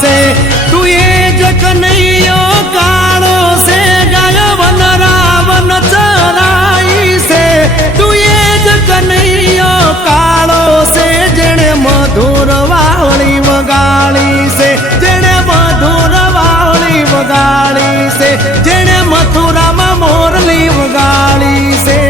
से तू ये जग नहीं कालो से गाय वन रावण चराई से तू ये जग नहीं कालो से जेने मधुर वाली वगाड़ी से जेने मधुर वाली वगाड़ी से जेने मथुरा में मोरली वगाड़ी से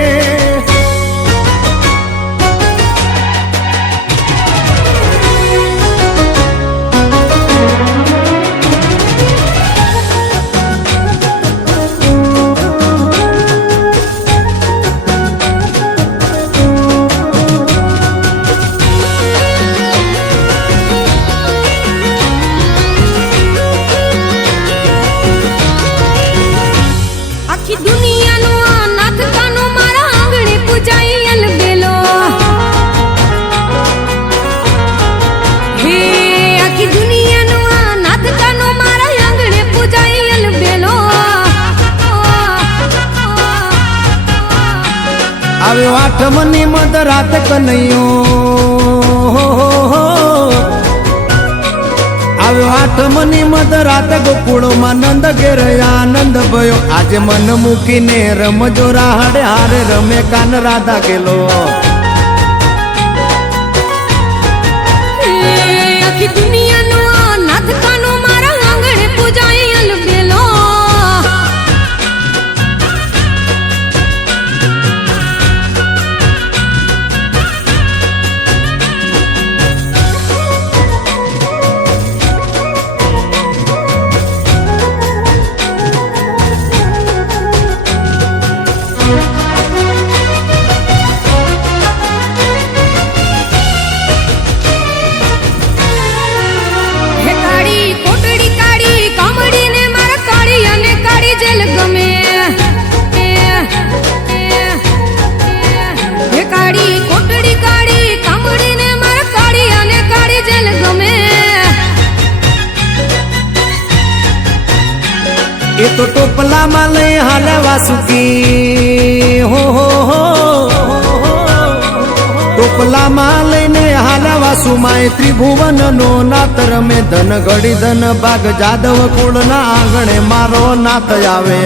આવ્યો આઠમની મધરાત કનૈયો આવ્યો આઠમની મધરાત ગોકુળમાં નંદ ઘેર આનંદ ભયો આજે મન મૂકીને રમજો રાહડે હારે રમે કાન રાધા ગેલો આખી દુનિયાનો નાથ કાનો મારા આંગણે પૂજાય અલબેલો એ તો ટોપલામાં લઈ હાલે વાસુકી હો ટોપલામાં લઈને હાલે વાસુમાં ત્રિભુવન નો નાથ રમે ધન ઘડી ધન ભાગ જાદવ કુળના આંગણે મારો નાથ આવે